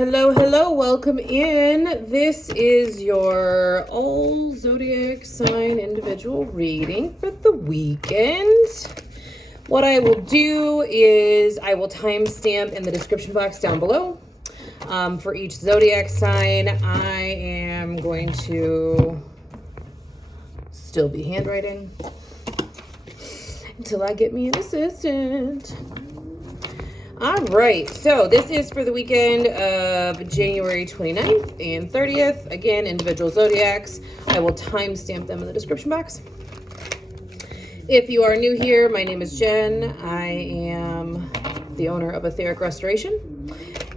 Hello, hello, welcome in. This is your all zodiac sign individual reading for the weekend. What I will do is I will timestamp in the description box down below for each zodiac sign. I am going to still be handwriting until I get me an assistant. All right, so this is for the weekend of January 29th and 30th. Again, individual zodiacs. I will timestamp them in the description box. If you are new here, my name is Jen. I am the owner of Etheric Restoration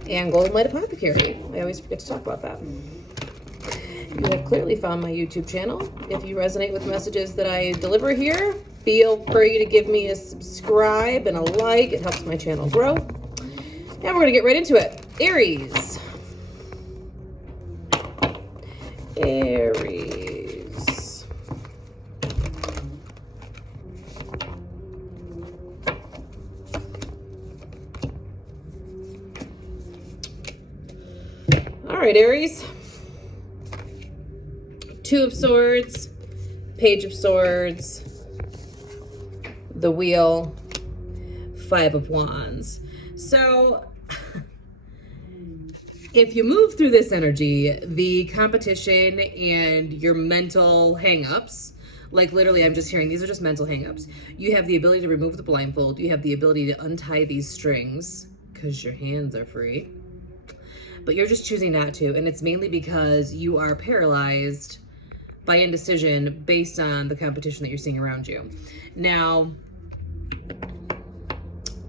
and Golden Light Apothecary. I always forget to talk about that. You have clearly found my YouTube channel. If you resonate with messages that I deliver here, feel free to give me a subscribe and a like. It helps my channel grow. Now we're going to get right into it. Aries. Aries. All right, Aries. Two of Swords, Page of Swords, the Wheel, Five of Wands. So if you move through this energy, the competition and your mental hangups, like literally I'm just hearing these are just mental hangups. You have the ability to remove the blindfold. You have the ability to untie these strings because your hands are free. But you're just choosing not to. And it's mainly because you are paralyzed by indecision based on the competition that you're seeing around you. Now,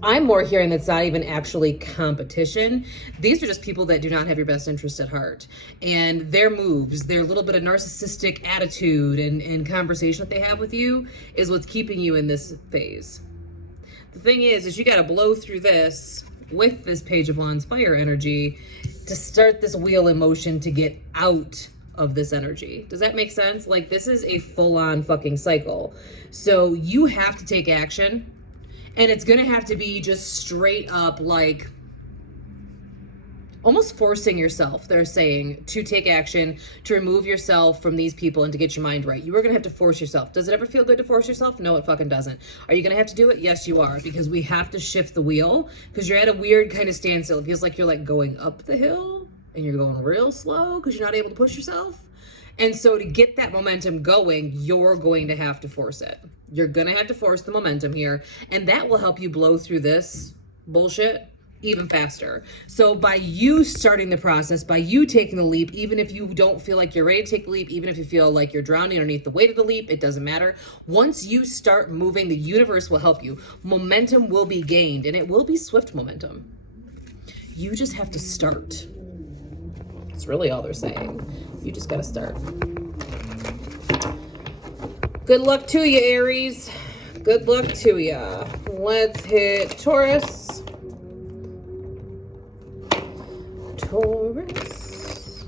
I'm more hearing that's not even actually competition. These are just people that do not have your best interest at heart. And their moves, their little bit of narcissistic attitude and conversation that they have with you is what's keeping you in this phase. The thing is you got to blow through this with this Page of Wands fire energy to start this wheel in motion to get out of this energy. Does that make sense? Like, this is a full-on fucking cycle. So you have to take action, and it's gonna have to be just straight up, like, almost forcing yourself, they're saying, to take action, to remove yourself from these people and to get your mind right. You are gonna have to force yourself. Does it ever feel good to force yourself? No, it fucking doesn't. Are you gonna have to do it? Yes, you are, because we have to shift the wheel, because you're at a weird kind of standstill. It feels like you're like going up the hill and you're going real slow because you're not able to push yourself. And so to get that momentum going, you're going to have to force it. You're going to have to force the momentum here. And that will help you blow through this bullshit even faster. So by you starting the process, by you taking the leap, even if you don't feel like you're ready to take the leap, even if you feel like you're drowning underneath the weight of the leap, it doesn't matter. Once you start moving, the universe will help you. Momentum will be gained, and it will be swift momentum. You just have to start. That's really all they're saying. You just got to start. Good luck to you, Aries. Good luck to you. Let's hit Taurus. Taurus.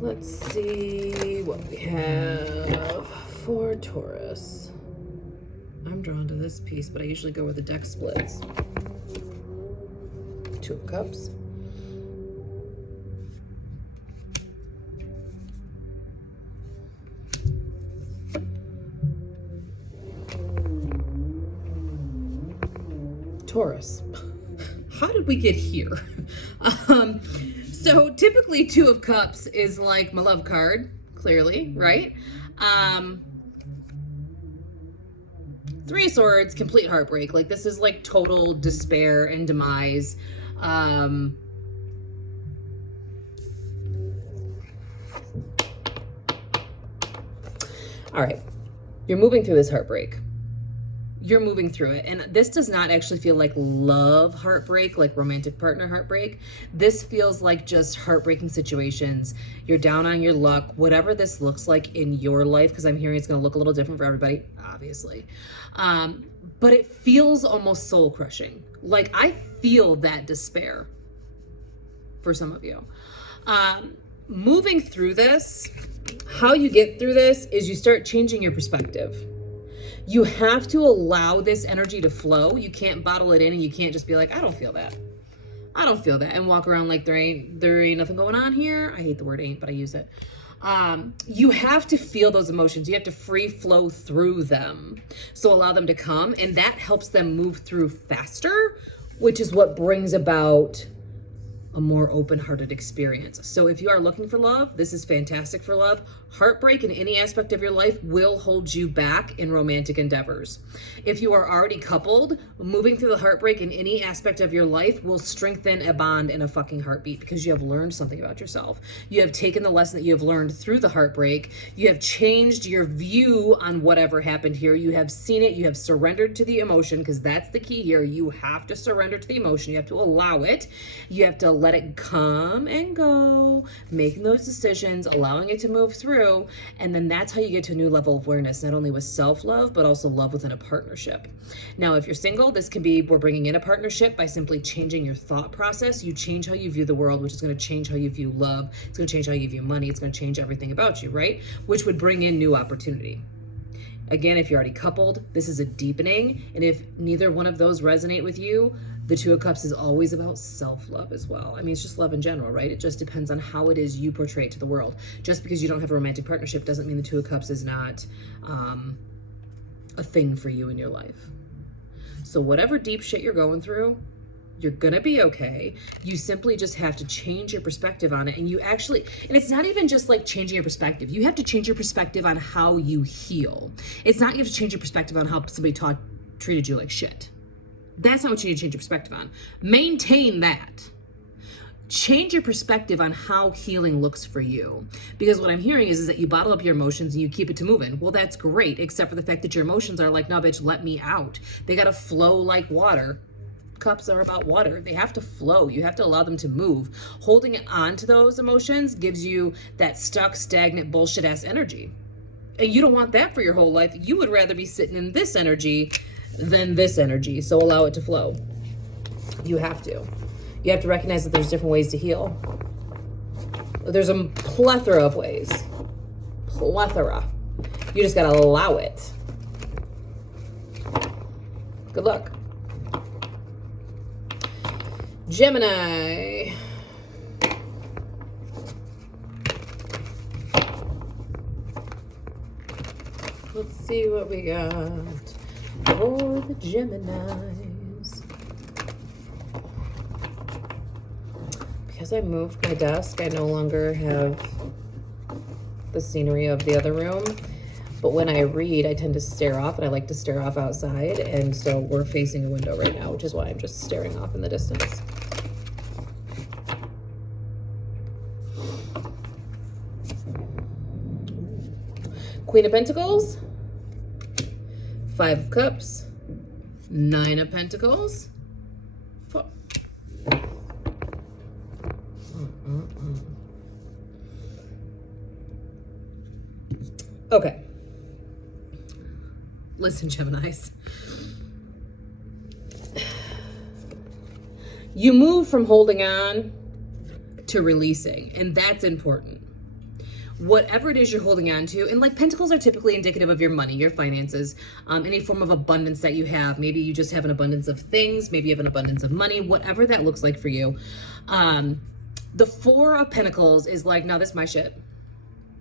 Let's see what we have for Taurus. I'm drawn to this piece, but I usually go where the deck splits. Two of Cups. Taurus. How did we get here? So typically Two of Cups is like my love card, clearly, right? Three of Swords, complete heartbreak. Like, this is like total despair and demise. All right, you're moving through this heartbreak. You're moving through it. And this does not actually feel like love heartbreak, like romantic partner heartbreak. This feels like just heartbreaking situations. You're down on your luck, whatever this looks like in your life, because I'm hearing it's going to look a little different for everybody, obviously. But it feels almost soul crushing. Like, I feel that despair for some of you. Moving through this, how you get through this is you start changing your perspective. You have to allow this energy to flow. You can't bottle it in, and you can't just be like, I don't feel that. I don't feel that, and walk around like there ain't nothing going on here. I hate the word ain't, but I use it. You have to feel those emotions. You have to free flow through them. So allow them to come, and that helps them move through faster, which is what brings about a more open-hearted experience. So if you are looking for love, this is fantastic for love. Heartbreak in any aspect of your life will hold you back in romantic endeavors. If you are already coupled, moving through the heartbreak in any aspect of your life will strengthen a bond in a fucking heartbeat, because you have learned something about yourself. You have taken the lesson that you have learned through the heartbreak. You have changed your view on whatever happened here. You have seen it. You have surrendered to the emotion, because that's the key here. You have to surrender to the emotion. You have to allow it. You have to let it come and go, making those decisions, allowing it to move through. And then that's how you get to a new level of awareness, not only with self-love, but also love within a partnership. Now, if you're single, this can be, we're bringing in a partnership by simply changing your thought process. You change how you view the world, which is going to change how you view love. It's going to change how you view money. It's going to change everything about you, right? Which would bring in new opportunity. Again, if you're already coupled, this is a deepening. And if neither one of those resonate with you, the Two of Cups is always about self-love as well. I mean, it's just love in general, right? It just depends on how it is you portray it to the world. Just because you don't have a romantic partnership doesn't mean the Two of Cups is not a thing for you in your life. So whatever deep shit you're going through, you're gonna be okay. You simply just have to change your perspective on it. And you actually, and it's not even just like changing your perspective. You have to change your perspective on how you heal. It's not you have to change your perspective on how somebody treated you like shit. That's not what you need to change your perspective on. Maintain that. Change your perspective on how healing looks for you. Because what I'm hearing is that you bottle up your emotions and you keep it to moving. Well, that's great, except for the fact that your emotions are like, no, bitch, let me out. They gotta flow like water. Cups are about water. They have to flow. You have to allow them to move. Holding on to those emotions gives you that stuck, stagnant, bullshit ass energy. And you don't want that for your whole life. You would rather be sitting in this energy than this energy. So allow it to flow. You have to. You have to recognize that there's different ways to heal. There's a plethora of ways. Plethora. You just gotta allow it. Good luck. Gemini. Let's see what we got for the Geminis. Because I moved my desk, I no longer have the scenery of the other room. But when I read, I tend to stare off, and I like to stare off outside. And so we're facing a window right now, which is why I'm just staring off in the distance. Queen of Pentacles, Five of Cups, Nine of Pentacles, Four. Okay. Listen, Geminis. You move from holding on to releasing, and that's important. Whatever it is you're holding on to, and like pentacles are typically indicative of your money, your finances, any form of abundance that you have. Maybe you just have an abundance of things, maybe you have an abundance of money, whatever that looks like for you. The Four of Pentacles is like, no, this is my shit.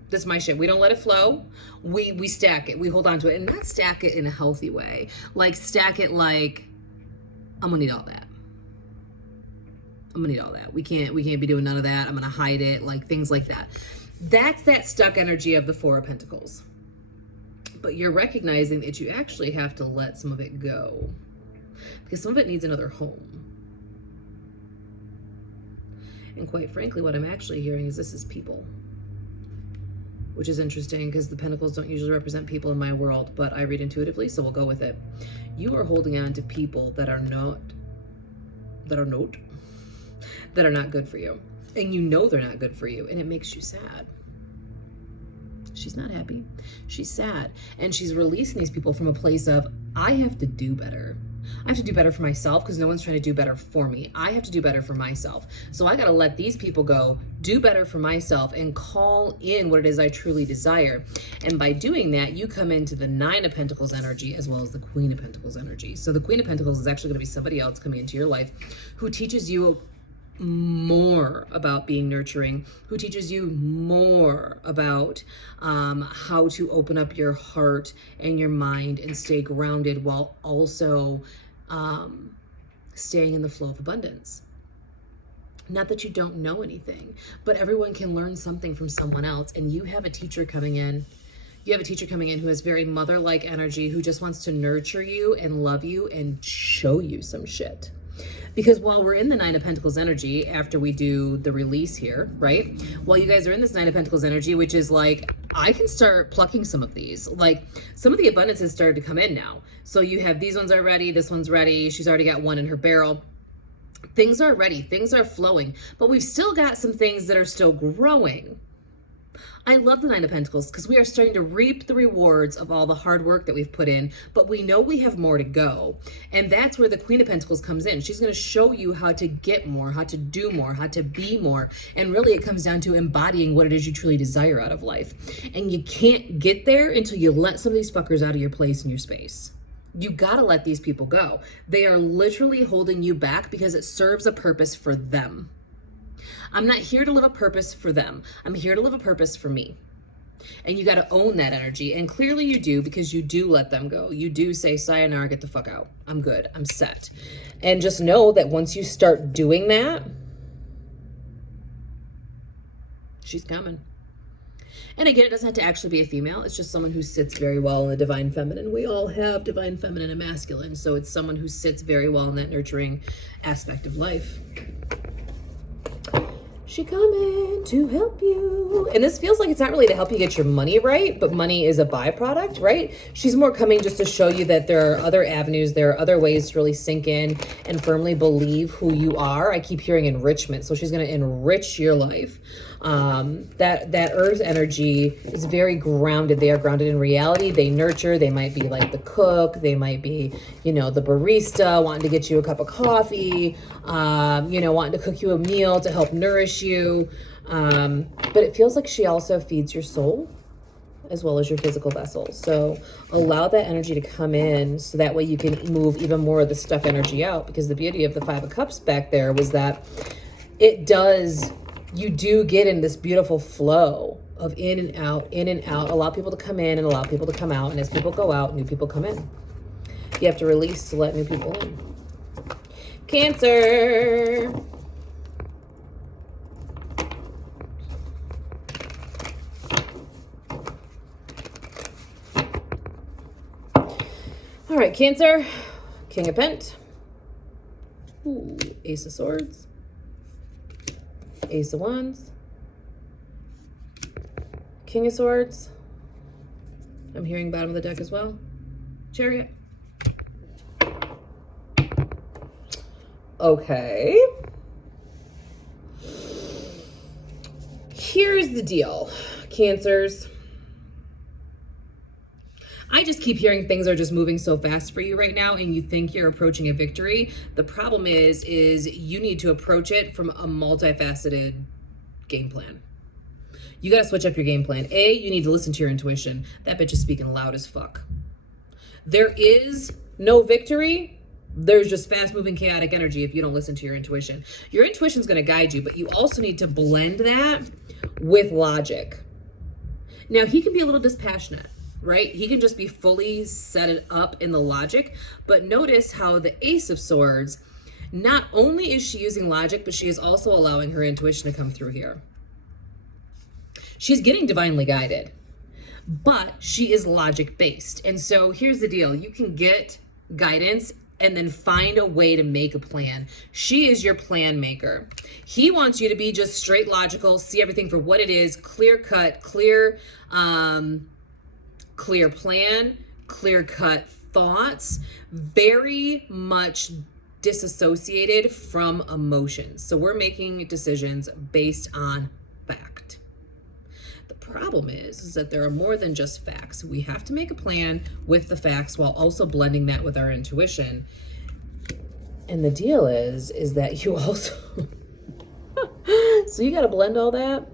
This is my shit. We don't let it flow. We stack it. We hold on to it, and not stack it in a healthy way. Like stack it like, I'm gonna need all that. I'm gonna need all that. We can't be doing none of that. I'm gonna hide it, like things like that. That's that stuck energy of the Four of Pentacles. But you're recognizing that you actually have to let some of it go, because some of it needs another home. And quite frankly, what I'm actually hearing is this is people, which is interesting because the Pentacles don't usually represent people in my world, but I read intuitively, so we'll go with it. You are holding on to people that are not good for you. And you know they're not good for you, and it makes you sad. She's not happy. She's sad. And she's releasing these people from a place of, I have to do better. I have to do better for myself because no one's trying to do better for me. I have to do better for myself. So I got to let these people go, do better for myself, and call in what it is I truly desire. And by doing that, you come into the Nine of Pentacles energy as well as the Queen of Pentacles energy. So the Queen of Pentacles is actually going to be somebody else coming into your life who teaches you more about being nurturing, who teaches you more about how to open up your heart and your mind and stay grounded while also staying in the flow of abundance. Not that you don't know anything, but everyone can learn something from someone else. And you have a teacher coming in. You have a teacher coming in who has very mother-like energy, who just wants to nurture you and love you and show you some shit. Because while we're in the Nine of Pentacles energy, after we do the release here, right? While you guys are in this Nine of Pentacles energy, which is like, I can start plucking some of these. Like, some of the abundance has started to come in now. So you have these ones are ready, this one's ready. She's already got one in her barrel. Things are ready, things are flowing, but we've still got some things that are still growing. I love the Nine of Pentacles because we are starting to reap the rewards of all the hard work that we've put in, but we know we have more to go. And that's where the Queen of Pentacles comes in. She's going to show you how to get more, how to do more, how to be more. And really it comes down to embodying what it is you truly desire out of life. And you can't get there until you let some of these fuckers out of your place and your space. You got to let these people go. They are literally holding you back because it serves a purpose for them. I'm not here to live a purpose for them. I'm here to live a purpose for me. And you got to own that energy. And clearly you do, because you do let them go. You do say, sayonara, get the fuck out. I'm good. I'm set. And just know that once you start doing that, she's coming. And again, it doesn't have to actually be a female. It's just someone who sits very well in the divine feminine. We all have divine feminine and masculine. So it's someone who sits very well in that nurturing aspect of life. She coming to help you. And this feels like it's not really to help you get your money right, but money is a byproduct, right? She's more coming just to show you that there are other avenues, there are other ways to really sink in and firmly believe who you are. I keep hearing enrichment. So she's going to enrich your life. That earth energy is very grounded. They are grounded in reality. They nurture. They might be like the cook. They might be, you know, the barista wanting to get you a cup of coffee, you know, wanting to cook you a meal to help nourish you. But it feels like she also feeds your soul as well as your physical vessel. So allow that energy to come in so that way you can move even more of the stuck energy out, because the beauty of the Five of Cups back there was that it does, you do get in this beautiful flow of in and out, in and out. Allow people to come in and allow people to come out. And as people go out, new people come in. You have to release to let new people in. Cancer. All right, Cancer. King of Pent. Ooh, Ace of Swords. Ace of Wands. King of Swords. I'm hearing bottom of the deck as well. Chariot. Okay. Here's the deal, Cancers. I just keep hearing things are just moving so fast for you right now and you think you're approaching a victory. The problem is you need to approach it from a multifaceted game plan. You got to switch up your game plan. A, you need to listen to your intuition. That bitch is speaking loud as fuck. There is no victory. There's just fast moving chaotic energy if you don't listen to your intuition. Your intuition's going to guide you, but you also need to blend that with logic. Now, he can be a little dispassionate, right? He can just be fully set it up in the logic, but notice how the Ace of Swords, not only is she using logic, but she is also allowing her intuition to come through here. She's getting divinely guided, but she is logic based. And so here's the deal. You can get guidance and then find a way to make a plan. She is your plan maker. He wants you to be just straight logical, see everything for what it is, clear cut, clear plan, clear cut thoughts, very much disassociated from emotions. So we're making decisions based on fact. The problem is that there are more than just facts. We have to make a plan with the facts while also blending that with our intuition. And the deal is that you also, so you got to blend all that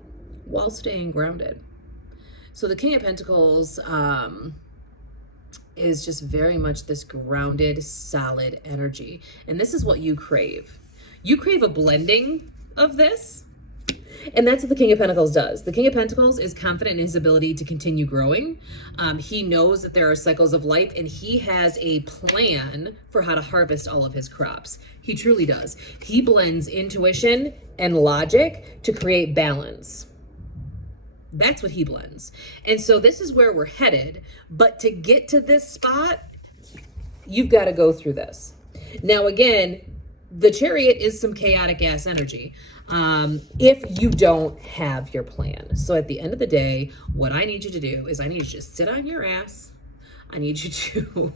while staying grounded. So the King of Pentacles is just very much this grounded, solid energy. And this is what you crave. You crave a blending of this. And that's what the King of Pentacles does. The King of Pentacles is confident in his ability to continue growing. He knows that there are cycles of life, and he has a plan for how to harvest all of his crops. He truly does. He blends intuition and logic to create balance. That's what he blends. And so this is where we're headed. But to get to this spot, you've got to go through this. Now, again, the Chariot is some chaotic ass energy. If you don't have your plan. So at the end of the day, what I need you to do is I need you to just sit on your ass. I need you to,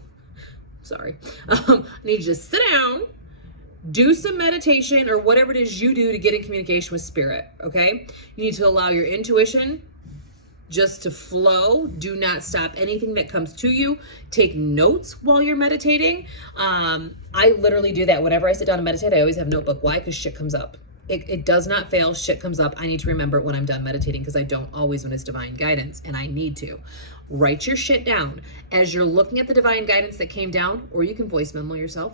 sorry. I need you to just sit down, do some meditation or whatever it is you do to get in communication with spirit. Okay. You need to allow your intuition just to flow. Do not stop anything that comes to you. Take notes while you're meditating. I literally do that. Whenever I sit down and meditate, I always have a notebook. Why? Because shit comes up. It does not fail. Shit comes up. I need to remember it when I'm done meditating because I don't always when it's divine guidance, and I need to. Write your shit down. As you're looking at the divine guidance that came down, or you can voice memo yourself.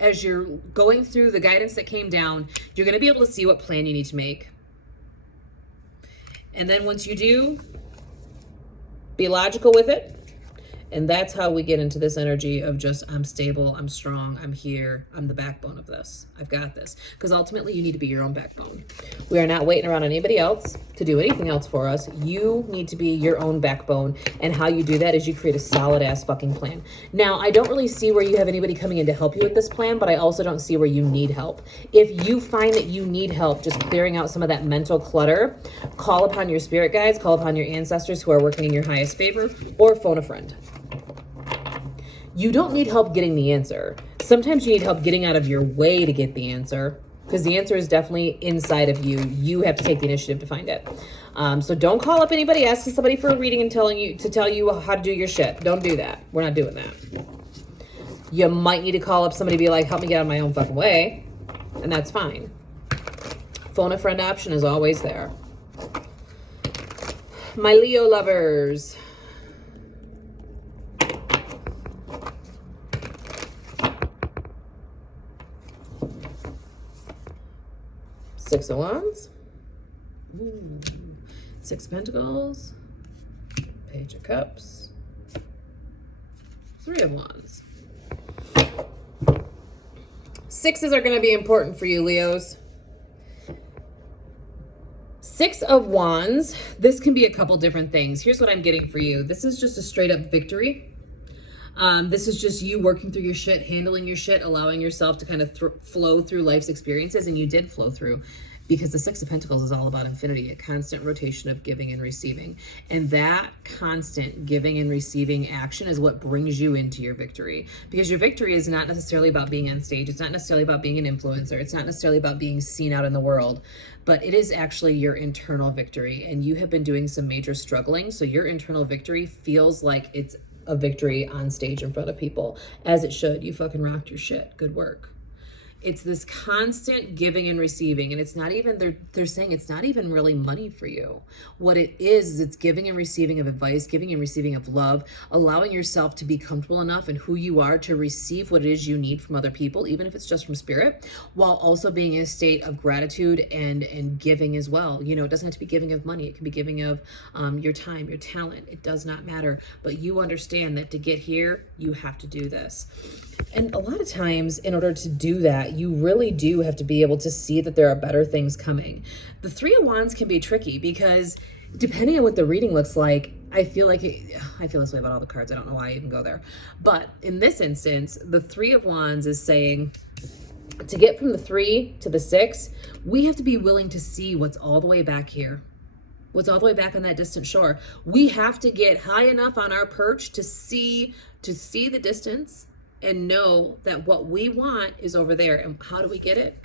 As you're going through the guidance that came down, you're going to be able to see what plan you need to make. And then once you do, be logical with it. And that's how we get into this energy of just, I'm stable, I'm strong, I'm here, I'm the backbone of this. I've got this. Because ultimately, you need to be your own backbone. We are not waiting around on anybody else to do anything else for us. You need to be your own backbone. And how you do that is you create a solid ass fucking plan. Now, I don't really see where you have anybody coming in to help you with this plan, but I also don't see where you need help. If you find that you need help just clearing out some of that mental clutter, call upon your spirit guides, call upon your ancestors who are working in your highest favor, or phone a friend. You don't need help getting the answer. Sometimes you need help getting out of your way to get the answer, because the answer is definitely inside of you. You have to take the initiative to find it. So don't call up anybody asking somebody for a reading and tell you how to do your shit. Don't do that. We're not doing that. You might need to call up somebody and be like, help me get out of my own fucking way. And that's fine. Phone a friend option is always there. My Leo lovers. Six of Wands, ooh. Six of Pentacles, Page of Cups, Three of Wands. Sixes are going to be important for you, Leos. Six of Wands, this can be a couple different things. Here's what I'm getting for you. This is just a straight up victory. This is just you working through your shit, handling your shit, allowing yourself to kind of flow through life's experiences. And you did flow through, because the Six of Pentacles is all about infinity, a constant rotation of giving and receiving. And that constant giving and receiving action is what brings you into your victory. Because your victory is not necessarily about being on stage. It's not necessarily about being an influencer. It's not necessarily about being seen out in the world. But it is actually your internal victory. And you have been doing some major struggling. So your internal victory feels like it's a victory on stage in front of people, as it should. You fucking rocked your shit. Good work. It's this constant giving and receiving. And it's not even, they're saying it's not even really money for you. What it is it's giving and receiving of advice, giving and receiving of love, allowing yourself to be comfortable enough in who you are to receive what it is you need from other people, even if it's just from spirit, while also being in a state of gratitude and giving as well. You know, it doesn't have to be giving of money. It can be giving of your time, your talent. It does not matter. But you understand that to get here, you have to do this. And a lot of times, in order to do that, you really do have to be able to see that there are better things coming. The Three of Wands can be tricky because depending on what the reading looks like, I feel this way about all the cards. I don't know why I even go there. But in this instance, the Three of Wands is saying to get from the 3 to the 6, we have to be willing to see what's all the way back here. What's all the way back on that distant shore. We have to get high enough on our perch to see the distance and know that what we want is over there. And how do we get it?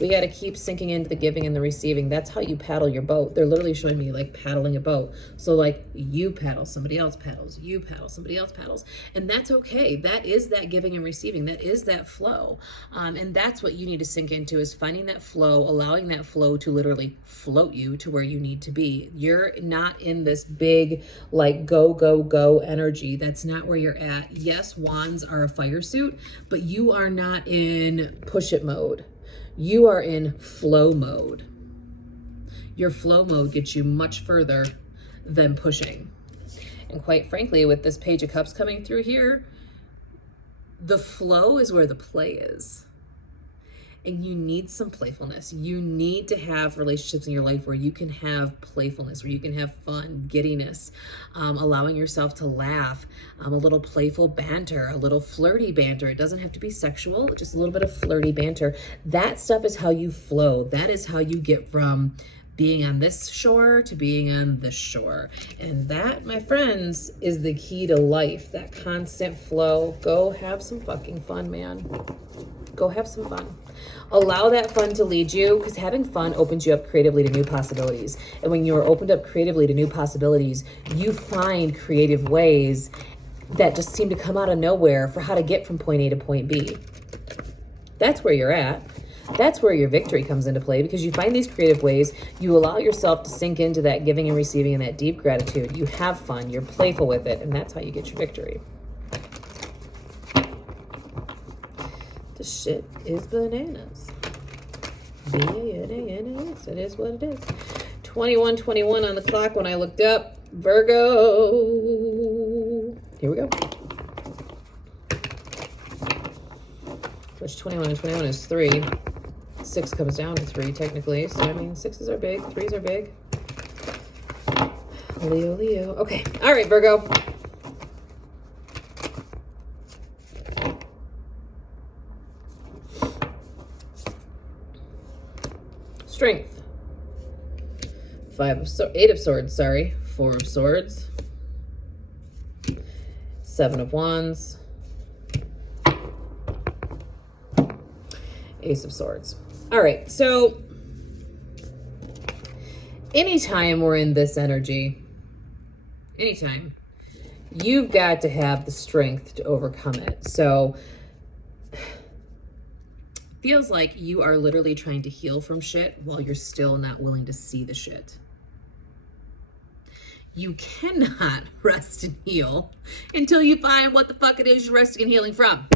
We got to keep sinking into the giving and the receiving. That's how you paddle your boat. They're literally showing me like paddling a boat. So like you paddle, somebody else paddles, you paddle, somebody else paddles. And that's okay. That is that giving and receiving. That is that flow. And that's what you need to sink into, is finding that flow, allowing that flow to literally float you to where you need to be. You're not in this big like go, go, go energy. That's not where you're at. Yes, wands are a fire suit, but you are not in push it mode. You are in flow mode. Your flow mode gets you much further than pushing. And quite frankly, with this Page of Cups coming through here, the flow is where the play is. And you need some playfulness. You need to have relationships in your life where you can have playfulness, where you can have fun, giddiness, allowing yourself to laugh, a little playful banter, a little flirty banter. It doesn't have to be sexual, just a little bit of flirty banter. That stuff is how you flow. That is how you get from being on this shore to being on this shore. And that, my friends, is the key to life, that constant flow. Go have some fucking fun, man. Go have some fun. Allow that fun to lead you, because having fun opens you up creatively to new possibilities. And when you are opened up creatively to new possibilities, you find creative ways that just seem to come out of nowhere for how to get from point A to point B. That's where you're at. That's where your victory comes into play, because you find these creative ways, you allow yourself to sink into that giving and receiving and that deep gratitude. You have fun, you're playful with it, and that's how you get your victory. This shit is bananas. B-A-N-A-N-A-S. It is what it is. 21:21 on the clock when I looked up. Virgo. Here we go. Which 21 and 21 is 3. 6 comes down to 3 technically. So I mean 6s are big, 3s are big. Leo, Leo. Okay. All right, Virgo. Strength. 8 of Swords, sorry. 4 of Swords. 7 of Wands. Ace of Swords. All right, so anytime we're in this energy, anytime, you've got to have the strength to overcome it. So feels like you are literally trying to heal from shit while you're still not willing to see the shit. You cannot rest and heal until you find what the fuck it is you're resting and healing from.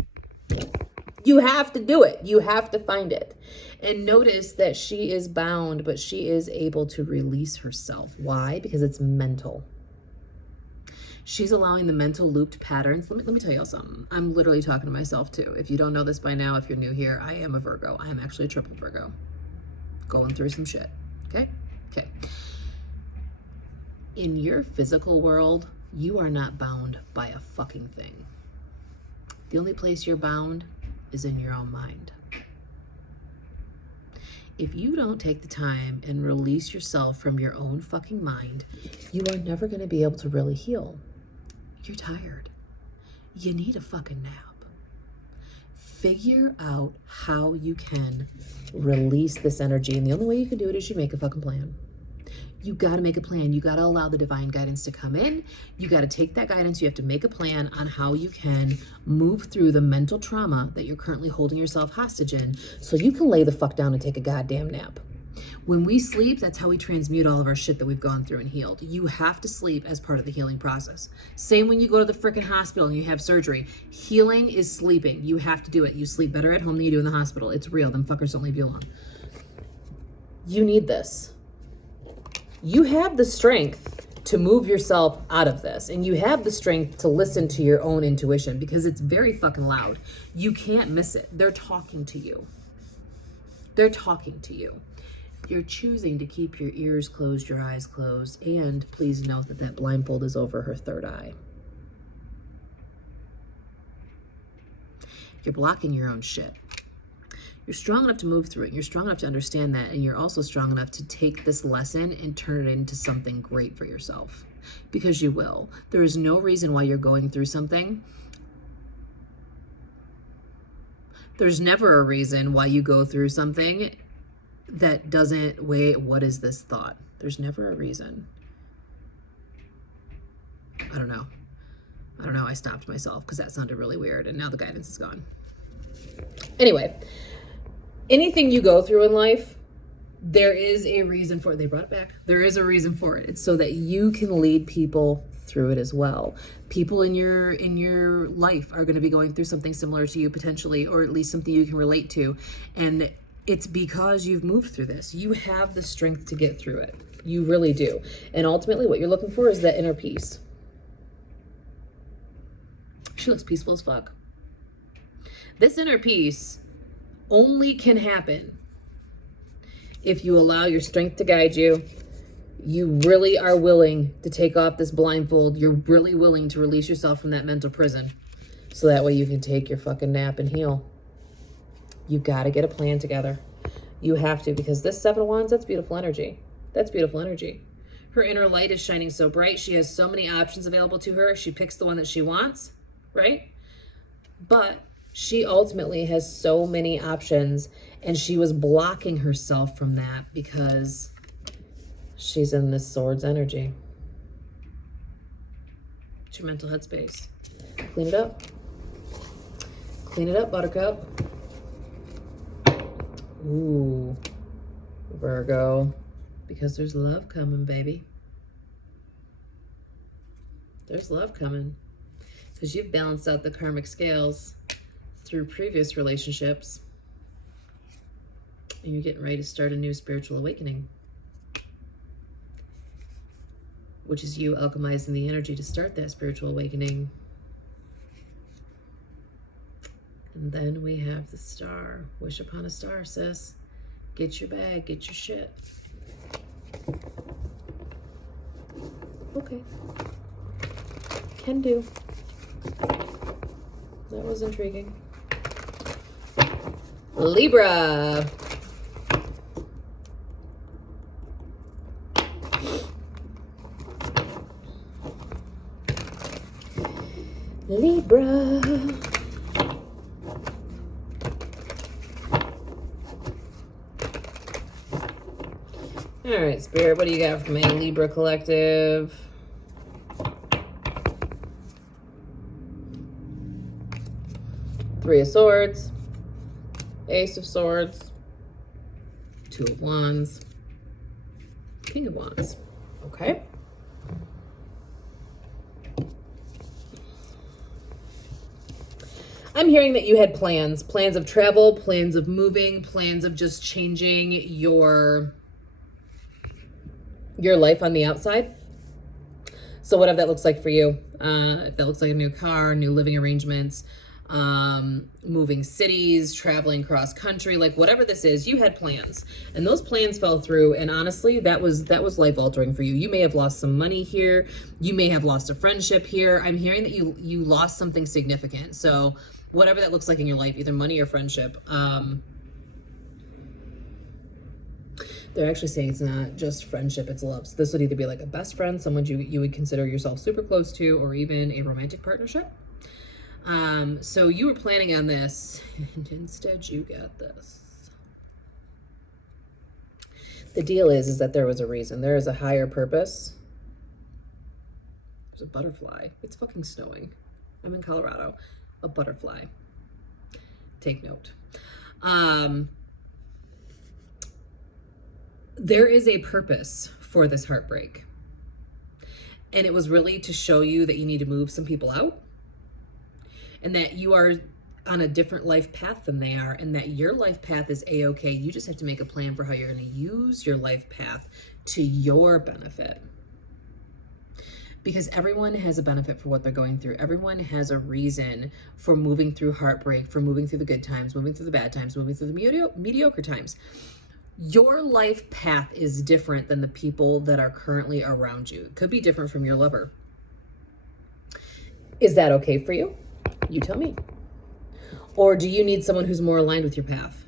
You have to do it. You have to find it. And notice that she is bound, but she is able to release herself. Why? Because it's mental. She's allowing the mental looped patterns. Let me tell you all something. I'm literally talking to myself too. If you don't know this by now, if you're new here, I am a Virgo. I am actually a triple Virgo. Going through some shit. Okay? Okay. In your physical world, you are not bound by a fucking thing. The only place you're bound is in your own mind. If you don't take the time and release yourself from your own fucking mind, you are never going to be able to really heal. You're tired. You need a fucking nap. Figure out how you can release this energy. And the only way you can do it is you make a fucking plan. You got to make a plan. You got to allow the divine guidance to come in. You got to take that guidance. You have to make a plan on how you can move through the mental trauma that you're currently holding yourself hostage in, so you can lay the fuck down and take a goddamn nap. When we sleep, that's how we transmute all of our shit that we've gone through and healed. You have to sleep as part of the healing process. Same when you go to the freaking hospital and you have surgery. Healing is sleeping. You have to do it. You sleep better at home than you do in the hospital. It's real. Them fuckers don't leave you alone. You need this. You have the strength to move yourself out of this, and you have the strength to listen to your own intuition, because it's very fucking loud. You can't miss it. They're talking to you. They're talking to you. You're choosing to keep your ears closed, your eyes closed, and please note that that blindfold is over her third eye. You're blocking your own shit. You're strong enough to move through it. And you're strong enough to understand that. And you're also strong enough to take this lesson and turn it into something great for yourself. Because you will. There is no reason why you're going through something There's never a reason why you go through something that doesn't, wait, what is this thought? There's never a reason. I don't know. I stopped myself because that sounded really weird and now the guidance is gone. Anyway, anything you go through in life, there is a reason for it. They brought it back. There is a reason for it. It's so that you can lead people through it as well. People in your life are going to be going through something similar to you potentially, or at least something you can relate to. And it's because you've moved through this. You have the strength to get through it. You really do. And ultimately what you're looking for is that inner peace. She looks peaceful as fuck. This inner peace only can happen if you allow your strength to guide you. You really are willing to take off this blindfold. You're really willing to release yourself from that mental prison. So that way you can take your fucking nap and heal. You got to get a plan together. You have to, because this Seven of Wands, that's beautiful energy. That's beautiful energy. Her inner light is shining so bright. She has so many options available to her. She picks the one that she wants, right? But she ultimately has so many options, and she was blocking herself from that because she's in this Swords energy. It's your mental headspace. Clean it up. Clean it up, Buttercup. Ooh, Virgo. Because there's love coming, baby. There's love coming. Because you've balanced out the karmic scales through previous relationships. And you're getting ready to start a new spiritual awakening. Which is you alchemizing the energy to start that spiritual awakening. And then we have the star. Wish upon a star, sis. Get your bag, get your shit. Okay. Can do. That was intriguing. Libra. Libra. All right, Spirit, what do you got for me? Libra Collective. Three of Swords. Ace of Swords. Two of Wands. King of Wands. Okay. I'm hearing that you had plans of travel, plans of moving, plans of just changing your life on the outside. So whatever that looks like for you, if that looks like a new car, new living arrangements, moving cities, traveling cross country, like whatever this is, you had plans and those plans fell through. And honestly, that was life altering for you. You may have lost some money here. You may have lost a friendship here. I'm hearing that you lost something significant. So whatever that looks like in your life, either money or friendship, they're actually saying it's not just friendship, it's love. So this would either be like a best friend, someone you would consider yourself super close to, or even a romantic partnership. So you were planning on this, and instead you got this. The deal is that there was a reason. There is a higher purpose. There's a butterfly. It's fucking snowing. I'm in Colorado. A butterfly. Take note. There is a purpose for this heartbreak. And it was really to show you that you need to move some people out. And that you are on a different life path than they are. And that your life path is a-okay. You just have to make a plan for how you're going to use your life path to your benefit. Because everyone has a benefit for what they're going through. Everyone has a reason for moving through heartbreak, for moving through the good times, moving through the bad times, moving through the mediocre times. Your life path is different than the people that are currently around you. It could be different from your lover. Is that okay for you? You tell me. Or do you need someone who's more aligned with your path?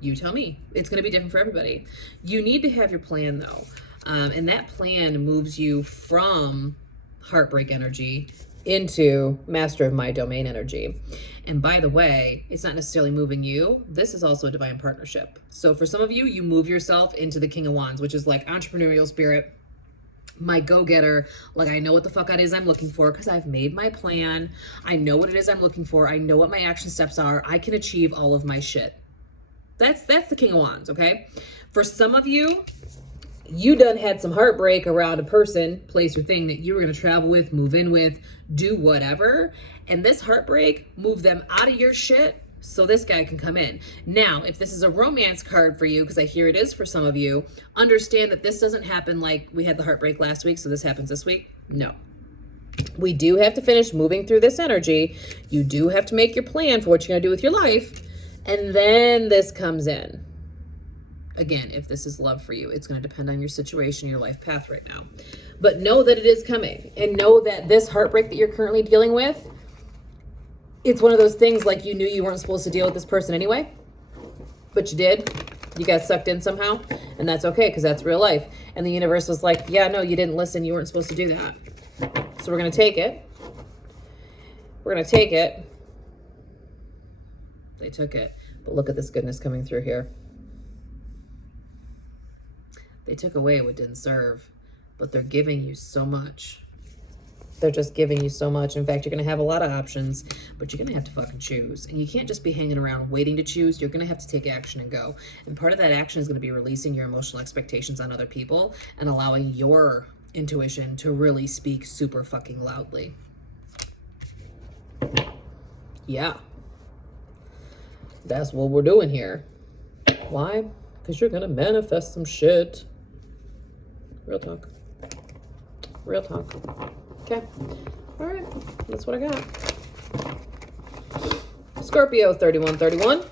You tell me. It's going to be different for everybody. You need to have your plan though. And that plan moves you from heartbreak energy into master of my domain energy. And by the way, it's not necessarily moving you. This is also a divine partnership. So for some of you, you move yourself into the King of Wands, which is like entrepreneurial spirit, my go-getter. Like, I know what the fuck it is I'm looking for because I've made my plan. I know what it is I'm looking for. I know what my action steps are. I can achieve all of my shit. That's the King of Wands, okay? For some of you, you done had some heartbreak around a person, place, or thing that you were going to travel with, move in with, do whatever. And this heartbreak moved them out of your shit so this guy can come in. Now, if this is a romance card for you, because I hear it is for some of you, understand that this doesn't happen like we had the heartbreak last week, so this happens this week. No. We do have to finish moving through this energy. You do have to make your plan for what you're going to do with your life. And then this comes in. Again, if this is love for you, it's going to depend on your situation, your life path right now. But know that it is coming, and know that this heartbreak that you're currently dealing with, it's one of those things like you knew you weren't supposed to deal with this person anyway, but you did. You got sucked in somehow, and that's okay because that's real life. And the universe was like, yeah, no, you didn't listen. You weren't supposed to do that. So we're going to take it. We're going to take it. They took it. But look at this goodness coming through here. They took away what didn't serve, but they're giving you so much. They're just giving you so much. In fact, you're going to have a lot of options, but you're going to have to fucking choose. And you can't just be hanging around waiting to choose. You're going to have to take action and go. And part of that action is going to be releasing your emotional expectations on other people and allowing your intuition to really speak super fucking loudly. Yeah. That's what we're doing here. Why? Because you're going to manifest some shit. Real talk. Real talk. Okay. All right. That's what I got. Scorpio 3131.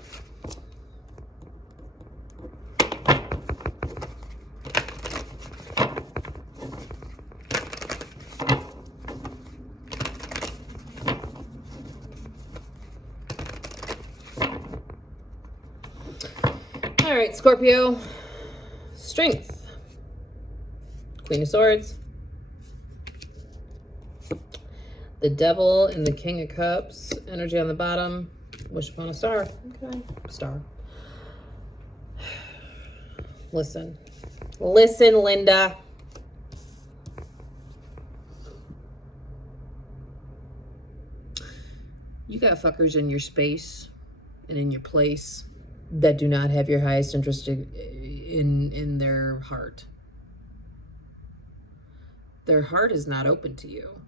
All right, Scorpio. Strength. Queen of Swords. The Devil and the King of Cups. Energy on the bottom. Wish upon a star. Okay. Star. Listen. Listen, Linda. You got fuckers in your space and in your place that do not have your highest interest in their heart. Their heart is not open to you,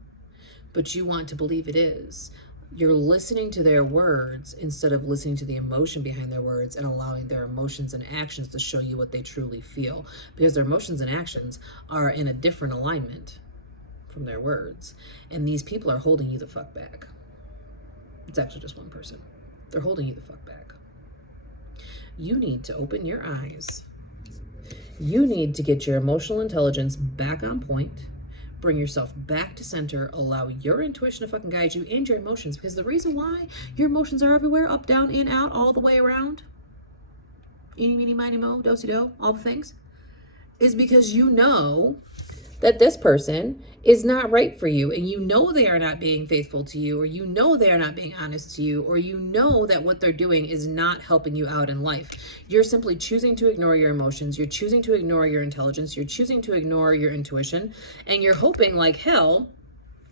but you want to believe it is. You're listening to their words instead of listening to the emotion behind their words and allowing their emotions and actions to show you what they truly feel, because their emotions and actions are in a different alignment from their words. And these people are holding you the fuck back. It's actually just one person. They're holding you the fuck back. You need to open your eyes. You need to get your emotional intelligence back on point. Bring yourself back to center. Allow your intuition to fucking guide you and your emotions. Because the reason why your emotions are everywhere, up, down, in, out, all the way around, eeny, meeny, miny, mo, do-si-do, all the things, is because you know that this person is not right for you, and you know they are not being faithful to you, or you know they are not being honest to you, or you know that what they're doing is not helping you out in life. You're simply choosing to ignore your emotions. You're choosing to ignore your intelligence. You're choosing to ignore your intuition, and you're hoping like hell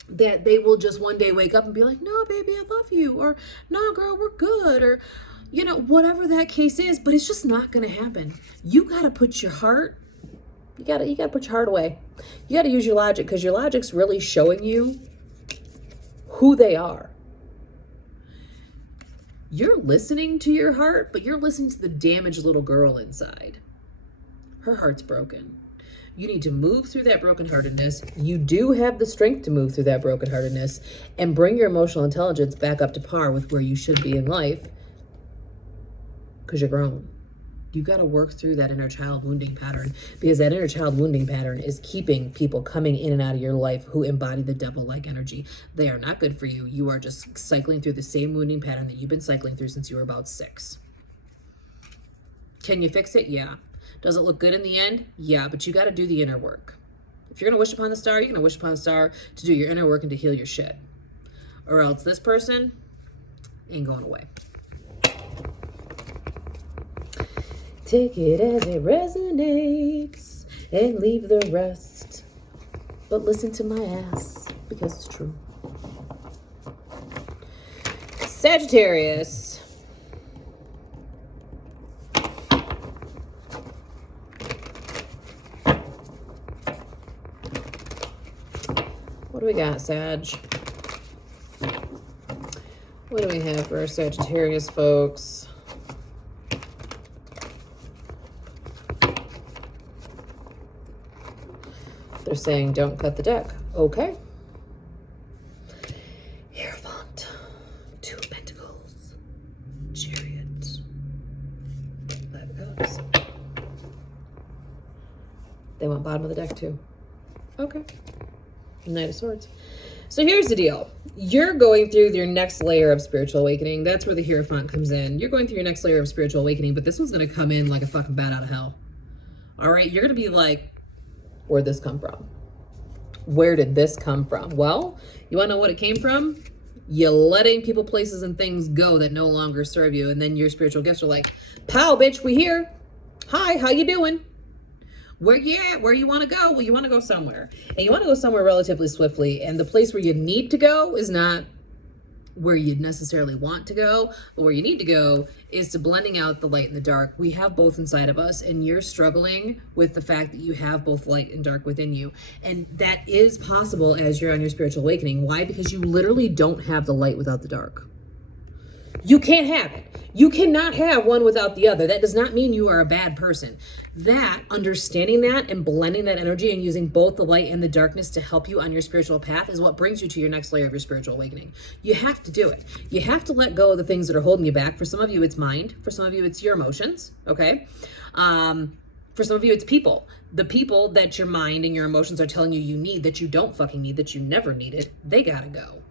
that they will just one day wake up and be like, no, baby, I love you, or no, girl, we're good, or you know, whatever that case is. But it's just not going to happen. You got to put your heart, you gotta put your heart away. You gotta use your logic, because your logic's really showing you who they are. You're listening to your heart, but you're listening to the damaged little girl inside. Her heart's broken. You need to move through that brokenheartedness. You do have the strength to move through that brokenheartedness and bring your emotional intelligence back up to par with where you should be in life, because you're grown. You got to work through that inner child wounding pattern, because that inner child wounding pattern is keeping people coming in and out of your life who embody the devil-like energy. They are not good for you. You are just cycling through the same wounding pattern that you've been cycling through since you were about 6. Can you fix it? Yeah. Does it look good in the end? Yeah, but you got to do the inner work. If you're going to wish upon the star, you're going to wish upon the star to do your inner work and to heal your shit. Or else this person, Ain't going away. Take it as it resonates and leave the rest. But listen to my ass because it's true. Sagittarius. What do we got, Sag? What do we have for our Sagittarius folks? They're saying don't cut the deck. Okay. Hierophant. Two of Pentacles. Chariot. Five of Cups. They want bottom of the deck too. Okay. Knight of Swords. So here's the deal. You're going through your next layer of spiritual awakening. That's where the Hierophant comes in. You're going through your next layer of spiritual awakening, but this one's going to come in like a fucking bat out of hell. All right? You're going to be like, where'd this come from? Where did this come from? Well, you want to know what it came from? You're letting people, places, and things go that no longer serve you. And then your spiritual gifts are like, pow, bitch, we here. Hi, how you doing? Where you at? Where you want to go? Well, you want to go somewhere. And you want to go somewhere relatively swiftly. And the place where you need to go is not where you'd necessarily want to go, but where you need to go is to blending out the light and the dark. We have both inside of us, and you're struggling with the fact that you have both light and dark within you. And that is possible as you're on your spiritual awakening. Why? Because you literally don't have the light without the dark. You can't have it. You cannot have one without the other. That does not mean you are a bad person. That, understanding that and blending that energy and using both the light and the darkness to help you on your spiritual path is what brings you to your next layer of your spiritual awakening. You have to do it. You have to let go of the things that are holding you back. For some of you, it's mind. For some of you, it's your emotions, okay? For some of you, it's people. The people that your mind and your emotions are telling you you need, that you don't fucking need, that you never needed, they gotta go.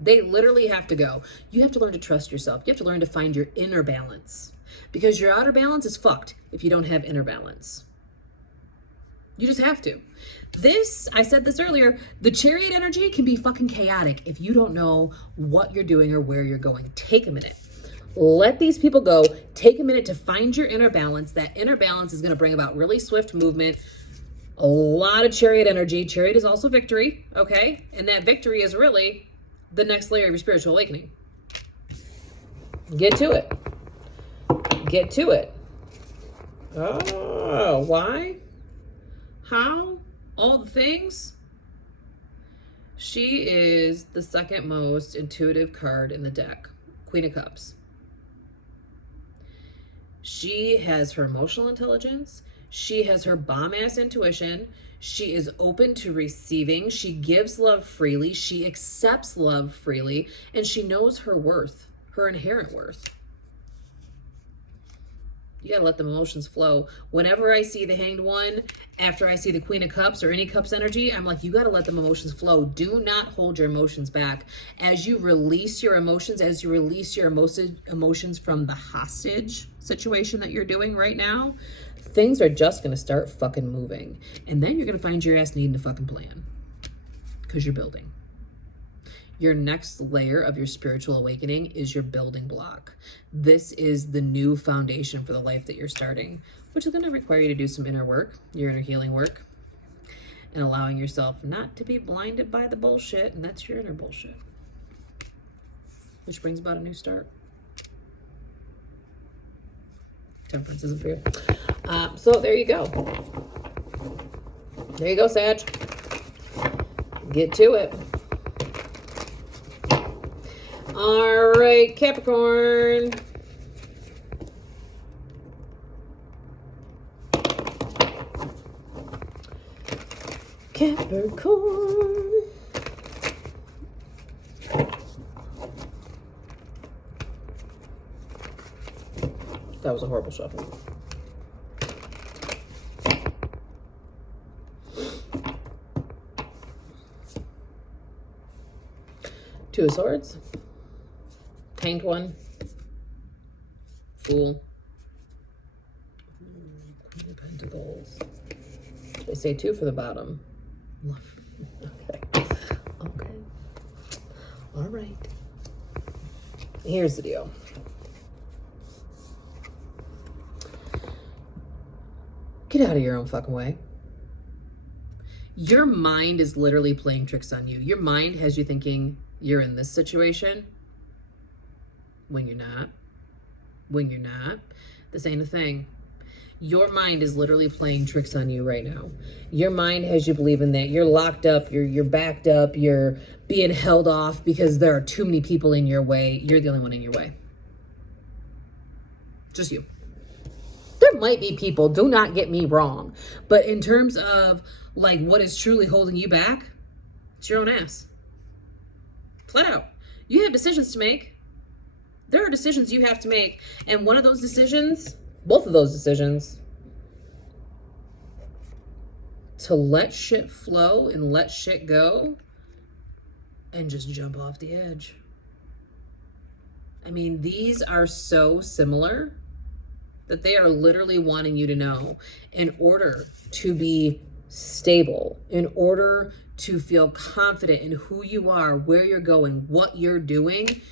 They literally have to go. You have to learn to trust yourself. You have to learn to find your inner balance, because your outer balance is fucked if you don't have inner balance. You just have to. This, I said this earlier, the Chariot energy can be fucking chaotic if you don't know what you're doing or where you're going. Take a minute. Let these people go. Take a minute to find your inner balance. That inner balance is going to bring about really swift movement. A lot of Chariot energy. Chariot is also victory, okay? And that victory is really the next layer of your spiritual awakening. Get to it. Get to it. Oh, why? How? All the things? She is the second most intuitive card in the deck. Queen of Cups. She has her emotional intelligence. She has her bomb-ass intuition. She is open to receiving. She gives love freely. She accepts love freely. And she knows her worth, her inherent worth. You gotta let the emotions flow. Whenever I see the Hanged One, after I see the Queen of Cups or any Cups energy, I'm like, you gotta let them emotions flow. Do not hold your emotions back. As you release your emotions, as you release your emotions from the hostage situation that you're doing right now, things are just gonna start fucking moving. And then you're gonna find your ass needing a fucking plan, because you're building. Your next layer of your spiritual awakening is your building block. This is the new foundation for the life that you're starting, which is going to require you to do some inner work, your inner healing work, and allowing yourself not to be blinded by the bullshit, and that's your inner bullshit, which brings about a new start. Temperance isn't fair. So there you go. There you go, Sag. Get to it. All right, Capricorn. Capricorn. That was a horrible shuffle. Two of Swords. Hanged One. Fool. Queen of Pentacles. They say two for the bottom. Okay. Okay. All right. Here's the deal. Get out of your own fucking way. Your mind is literally playing tricks on you. Your mind has you thinking you're in this situation when you're not. When you're not. This ain't a thing. Your mind is literally playing tricks on you right now. Your mind has you believing that you're locked up, you're backed up, you're being held off because there are too many people in your way. You're the only one in your way. Just you. There might be people, do not get me wrong, but in terms of like what is truly holding you back, it's your own ass. Flat out. You have decisions to make. There are decisions you have to make, and one of those decisions, both of those decisions, to let shit flow and let shit go and just jump off the edge. I mean, these are so similar that they are literally wanting you to know, in order to be stable, in order to feel confident in who you are, where you're going, what you're doing,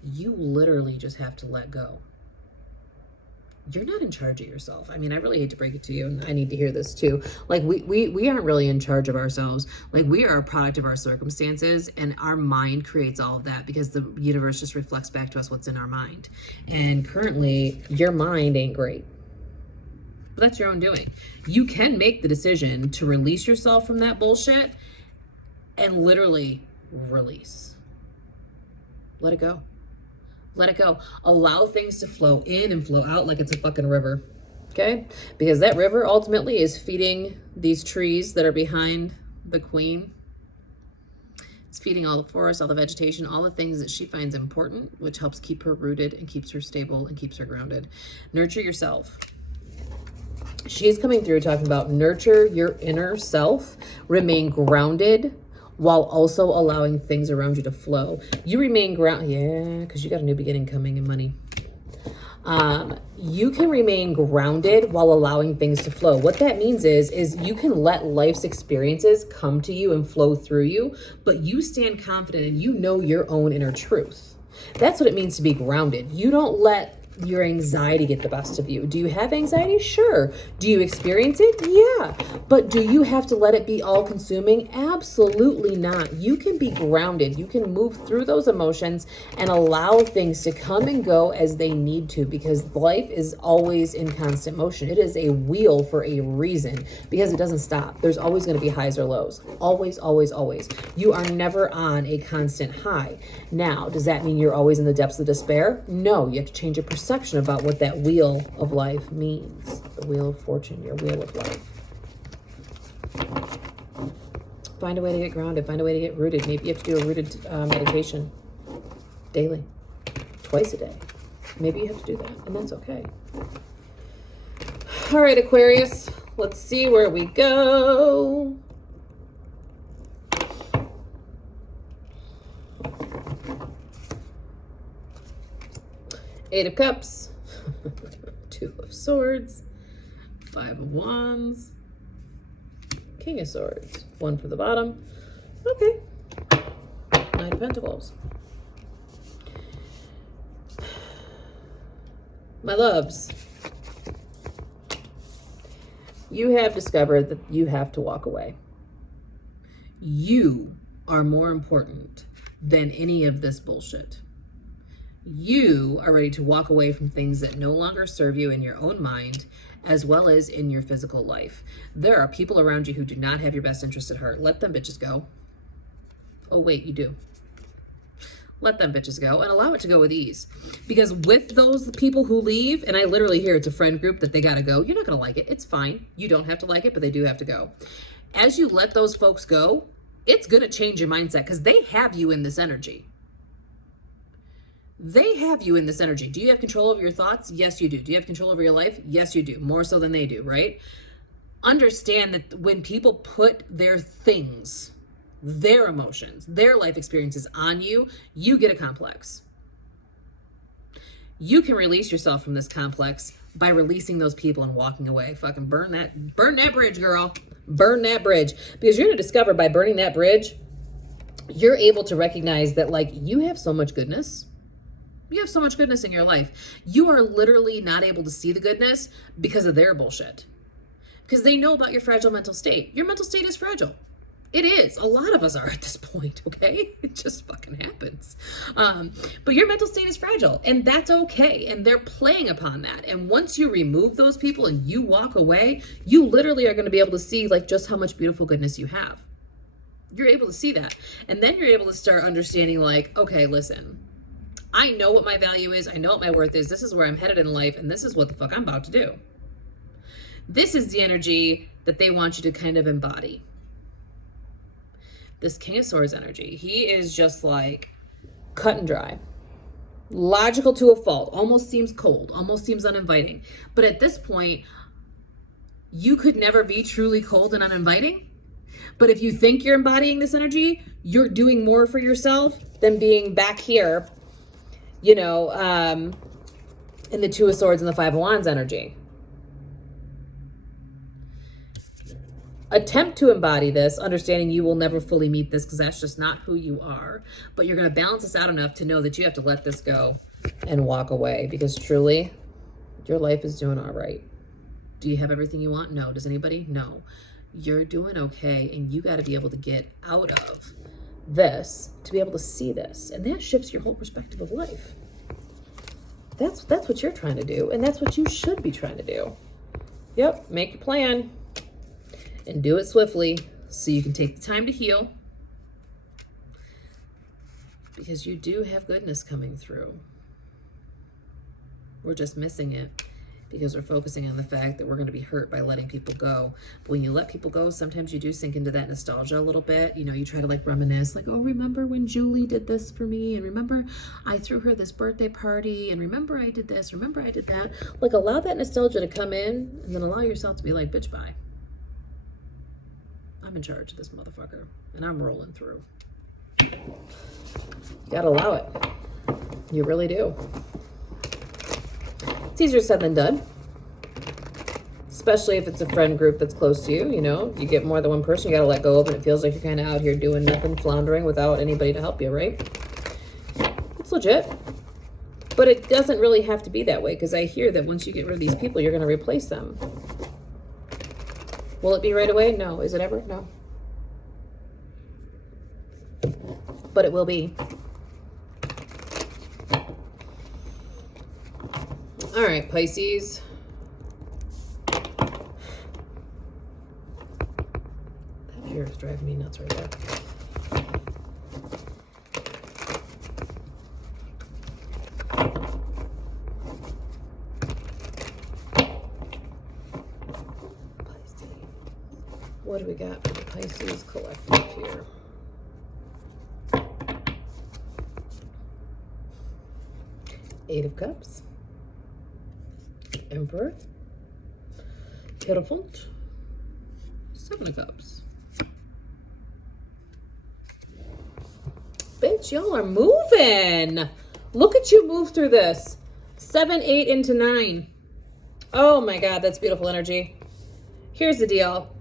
you literally just have to let go. You're not in charge of yourself. I mean, I really hate to break it to you, and I need to hear this too. Like, we aren't really in charge of ourselves. Like, we are a product of our circumstances, and our mind creates all of that because the universe just reflects back to us what's in our mind. And currently, your mind ain't great. But that's your own doing. You can make the decision to release yourself from that bullshit and literally release. Let it go. Let it go. Allow things to flow in and flow out like it's a fucking river. Okay? Because that river ultimately is feeding these trees that are behind the queen. It's feeding all the forest, all the vegetation, all the things that she finds important, which helps keep her rooted and keeps her stable and keeps her grounded. Nurture yourself. She's coming through talking about nurture your inner self, remain grounded, while also allowing things around you to flow. You remain grounded, yeah, because you got a new beginning coming in money. You can remain grounded while allowing things to flow. What that means is you can let life's experiences come to you and flow through you, but you stand confident and you know your own inner truth. That's what it means to be grounded. You don't let your anxiety get the best of you. Do you have anxiety? Sure. Do you experience it? Yeah. But do you have to let it be all consuming? Absolutely not. You can be grounded. You can move through those emotions and allow things to come and go as they need to, because life is always in constant motion. It is a wheel for a reason, because it doesn't stop. There's always going to be highs or lows. Always, always, always. You are never on a constant high. Now, does that mean you're always in the depths of despair? No, you have to change your perception about what that wheel of life means. The wheel of fortune, your wheel of life. Find a way to get grounded. Find a way to get rooted. Maybe you have to do a rooted meditation daily, twice a day. Maybe you have to do that, and that's okay. All right, Aquarius, let's see where we go. Eight of Cups, Two of Swords, Five of Wands, King of Swords, one for the bottom. Okay. Nine of Pentacles. My loves, you have discovered that you have to walk away. You are more important than any of this bullshit. You are ready to walk away from things that no longer serve you in your own mind, as well as in your physical life. There are people around you who do not have your best interest at heart. Let them bitches go. Oh, wait, you do. Let them bitches go and allow it to go with ease. Because with those people who leave, and I literally hear it's a friend group that they got to go, you're not going to like it. It's fine. You don't have to like it, but they do have to go. As you let those folks go, it's going to change your mindset, because they have you in this energy. They have you in this energy. Do you have control over your thoughts? Yes, you do. Do you have control over your life? Yes, you do. More so than they do, right? Understand that when people put their things, their emotions, their life experiences on you, you get a complex. You can release yourself from this complex by releasing those people and walking away. Fucking burn that bridge, girl. Burn that bridge. Because you're going to discover by burning that bridge, you're able to recognize that, like, you have so much goodness. You have so much goodness in your life. You are literally not able to see the goodness because of their bullshit. Because they know about your fragile mental state. Your mental state is fragile. It is. A lot of us are at this point, okay? It just fucking happens. But your mental state is fragile, and that's okay. And they're playing upon that. And once you remove those people and you walk away, you literally are going to be able to see like just how much beautiful goodness you have. You're able to see that. And then you're able to start understanding like, okay, listen, I know what my value is. I know what my worth is. This is where I'm headed in life, and this is what the fuck I'm about to do. This is the energy that they want you to kind of embody. This King of Swords energy, he is just like cut and dry, logical to a fault, almost seems cold, almost seems uninviting. But at this point, you could never be truly cold and uninviting. But if you think you're embodying this energy, you're doing more for yourself than being back here, you know, in the Two of Swords and the Five of Wands energy. Attempt to embody this, understanding you will never fully meet this because that's just not who you are. But you're going to balance this out enough to know that you have to let this go and walk away, because truly, your life is doing all right. Do you have everything you want? No. Does anybody? No. You're doing okay, and you got to be able to get out of this to be able to see this. And that shifts your whole perspective of life. That's what you're trying to do, and that's what you should be trying to do. Yep, make your plan. And do it swiftly so you can take the time to heal. Because you do have goodness coming through. We're just missing it because we're focusing on the fact that we're going to be hurt by letting people go. But when you let people go, sometimes you do sink into that nostalgia a little bit. You know, you try to like reminisce, like, oh, remember when Julie did this for me? And remember I threw her this birthday party? And remember I did this? Remember I did that? Like, allow that nostalgia to come in, and then allow yourself to be like, bitch, bye. I'm in charge of this motherfucker, and I'm rolling through. You gotta allow it. You really do. It's easier said than done. Especially if it's a friend group that's close to you, you know. You get more than one person you gotta let go of, and it feels like you're kind of out here doing nothing, floundering without anybody to help you, right? It's legit. But it doesn't really have to be that way, because I hear that once you get rid of these people, you're gonna replace them. Will it be right away? No. Is it ever? No. But it will be. All right, Pisces. That here is driving me nuts right there. What do we got for the Pisces collective here? Eight of Cups, Emperor, Hierophant, Seven of Cups. Bitch, y'all are moving. Look at you move through this. 7, 8 into 9. Oh my God, that's beautiful energy. Here's the deal.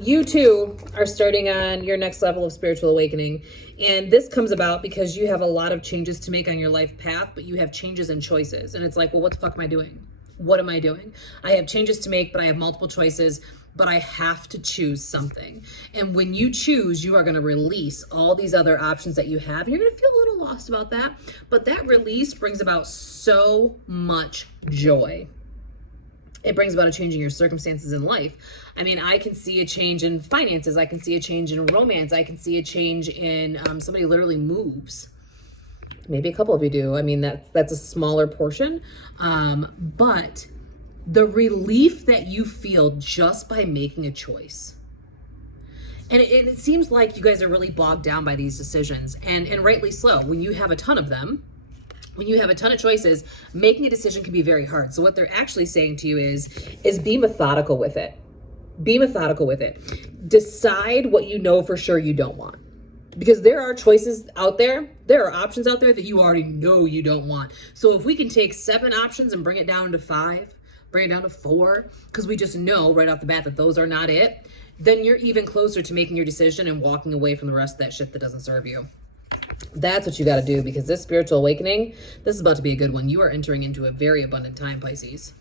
You too are starting on your next level of spiritual awakening. And this comes about because you have a lot of changes to make on your life path, but you have changes and choices. And it's like, well, what the fuck am I doing? What am I doing? I have changes to make, but I have multiple choices, but I have to choose something. And when you choose, you are going to release all these other options that you have. You're going to feel a little lost about that, but that release brings about so much joy. It brings about a change in your circumstances in life. I mean, I can see a change in finances. I can see a change in romance. I can see a change in somebody literally moves. Maybe a couple of you do. I mean, that's a smaller portion. But the relief that you feel just by making a choice. And it seems like you guys are really bogged down by these decisions, and rightly so. When you have a ton of them, when you have a ton of choices, making a decision can be very hard. So what they're actually saying to you is be methodical with it. Be methodical with it. Decide what you know for sure you don't want. Because there are choices out there, there are options out there that you already know you don't want. So if we can take 7 options and bring it down to 5, bring it down to 4, because we just know right off the bat that those are not it, then you're even closer to making your decision and walking away from the rest of that shit that doesn't serve you. That's what you got to do, because this spiritual awakening, this is about to be a good one. You are entering into a very abundant time, Pisces.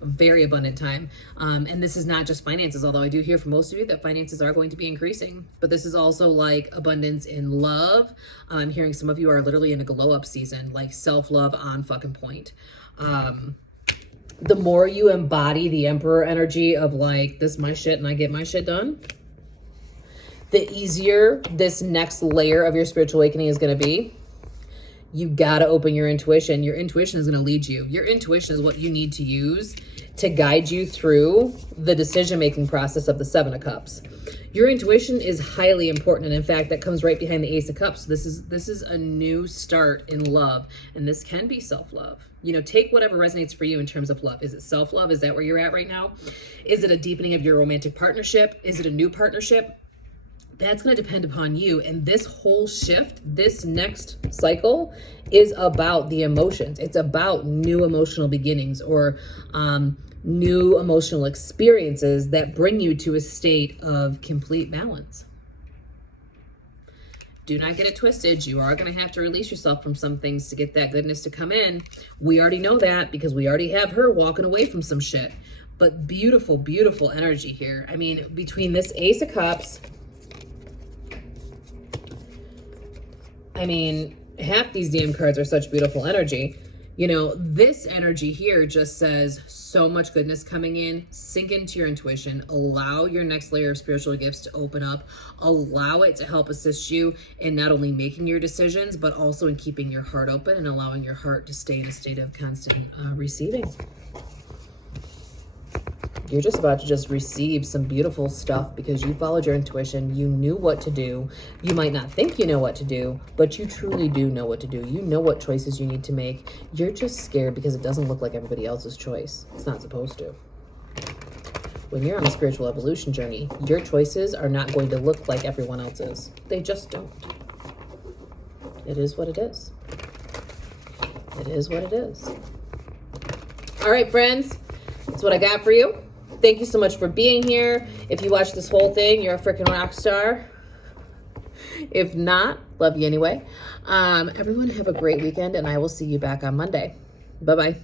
A very abundant time. And this is not just finances, although I do hear from most of you that finances are going to be increasing. But this is also like abundance in love. I'm hearing some of you are literally in a glow up season, like self-love on fucking point. The more you embody the emperor energy of like, this is my shit and I get my shit done, the easier this next layer of your spiritual awakening is going to be. You got to open your intuition. Your intuition is going to lead you. Your intuition is what you need to use to guide you through the decision-making process of the Seven of Cups. Your intuition is highly important. And in fact, that comes right behind the Ace of Cups. This is a new start in love. And this can be self-love. You know, take whatever resonates for you in terms of love. Is it self-love? Is that where you're at right now? Is it a deepening of your romantic partnership? Is it a new partnership? That's going to depend upon you. And this whole shift, this next cycle is about the emotions. It's about new emotional beginnings, or new emotional experiences that bring you to a state of complete balance. Do not get it twisted. You are going to have to release yourself from some things to get that goodness to come in. We already know that because we already have her walking away from some shit. But beautiful, beautiful energy here. I mean, between this Ace of Cups, I mean, half these damn cards are such beautiful energy. You know, this energy here just says so much goodness coming in. Sink into your intuition. Allow your next layer of spiritual gifts to open up. Allow it to help assist you in not only making your decisions, but also in keeping your heart open and allowing your heart to stay in a state of constant receiving. You're just about to just receive some beautiful stuff because you followed your intuition. You knew what to do. You might not think you know what to do, but you truly do know what to do. You know what choices you need to make. You're just scared because it doesn't look like everybody else's choice. It's not supposed to. When you're on a spiritual evolution journey, your choices are not going to look like everyone else's. They just don't. It is what it is. It is what it is. All right, friends. That's what I got for you. Thank you so much for being here. If you watched this whole thing, you're a freaking rock star. If not, love you anyway. Everyone have a great weekend, and I will see you back on Monday. Bye-bye.